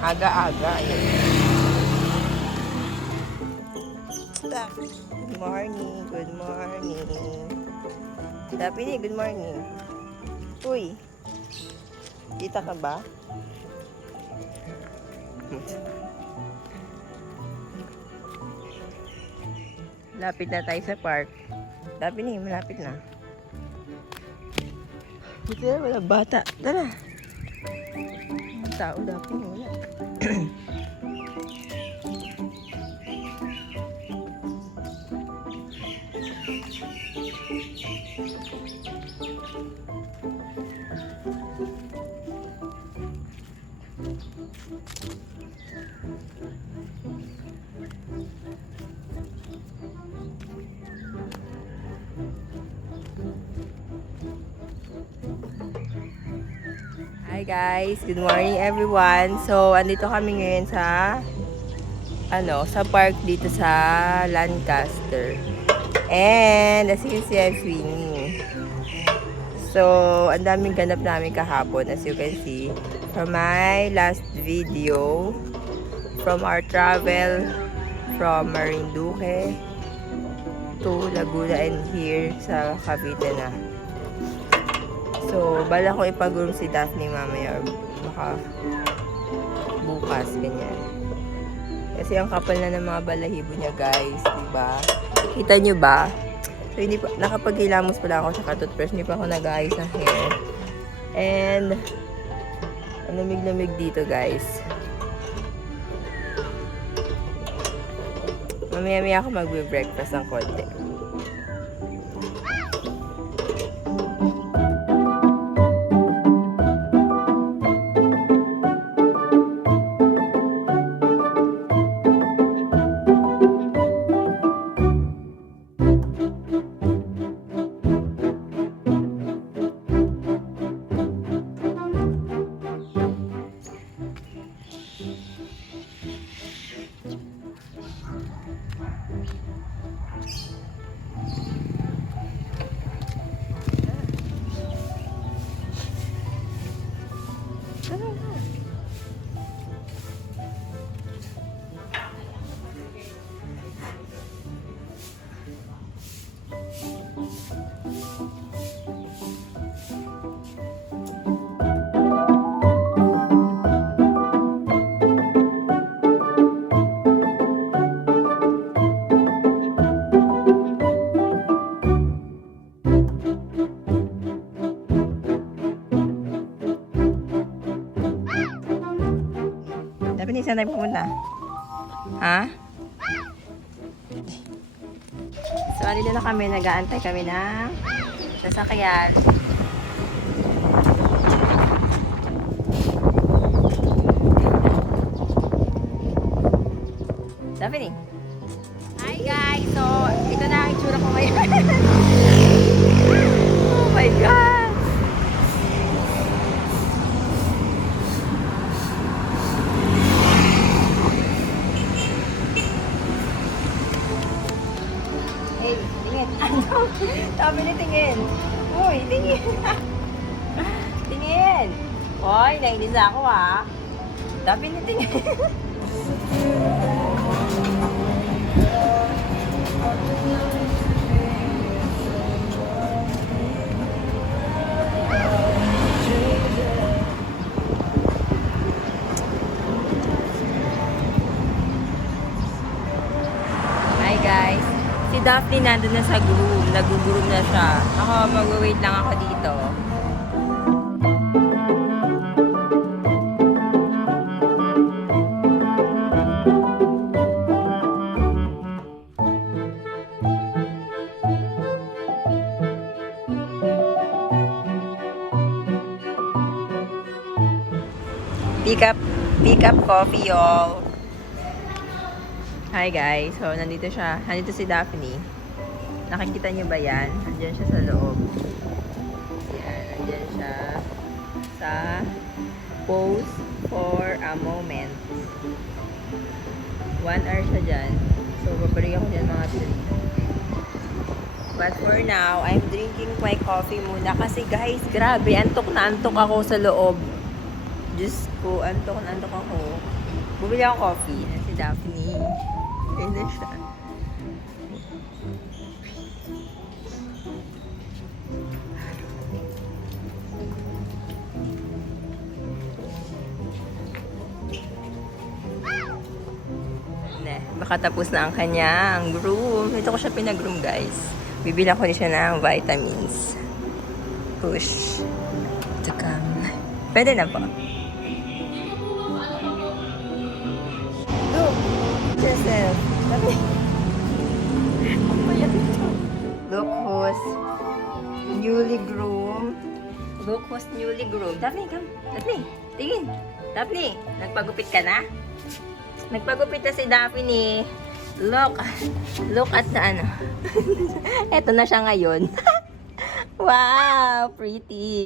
Aga-aga. Ayan. Good morning. Good morning. Daphne, good morning. Uy. Kita ka ba? Lapit na tayo sa park. Daphne, malapit na. Dito na, walang bata. Tara. Ang tao, Daphne, wala. Hi guys, good morning everyone. So, andito kami ngayon sa sa park dito sa Lancaster. And as you can see, I'm swimming. So, ang daming ganap namin kahapon as you can see from my last video from our travel from Marinduque to Laguna and here sa Cavite na. So, bala ko ipag-groom si Daphne mamaya or baka bukas, ganyan. Kasi ang kapal na ng mga balahibo niya, guys, diba? Kita nyo ba? So, hindi pa, nakapag-hilamos pala ako sa toothbrush, hindi pa ako nag-ayos ng hair. And, ang lamig-lamig dito, guys. Mamaya-maya ako magbe-breakfast ng konti. Dapat saan tayo pumunta? Ha? So, alila na kami. Nag-aantay kami ng sasakyan. Daphne. Hi guys! So, ito na ang itsura ko ngayon. Oh my God! Sabi ni tingin. Uy, tingin. Tingin. Uy, nainis ako ha. Sabi ni tingin. Hi guys. Si Daphne nandun na sa groom. Nag-groom na siya. Ako, mag-wait lang ako dito. Pick up coffee, y'all. Hi guys, so nandito siya. Nandito si Daphne. Nakikita niyo ba yan? Nandiyan siya sa loob. Yan, nandiyan siya sa pose for a moment. 1 hour siya dyan. So, babalik ako dyan mga 3. But for now, I'm drinking my coffee muna. Kasi guys, grabe, antok na antok ako sa loob. Diyos ko, antok na antok ako. Bumili ako coffee. Yan si Daphne. Ganda siya. Baka tapos na ang kanyang groom. Ito ko siya pinag-groom, guys. Bibilang ko din siya ng vitamins. Push. To come. Pwede na po. Look. Yourself. Look who's newly groomed. Look who's newly groomed. Daphne, come. Daphne, tingin. Daphne, nagpagupit ka na? Nagpagupit na si Daphne. Look. Look at the ano. Eto na siya ngayon. Wow, pretty.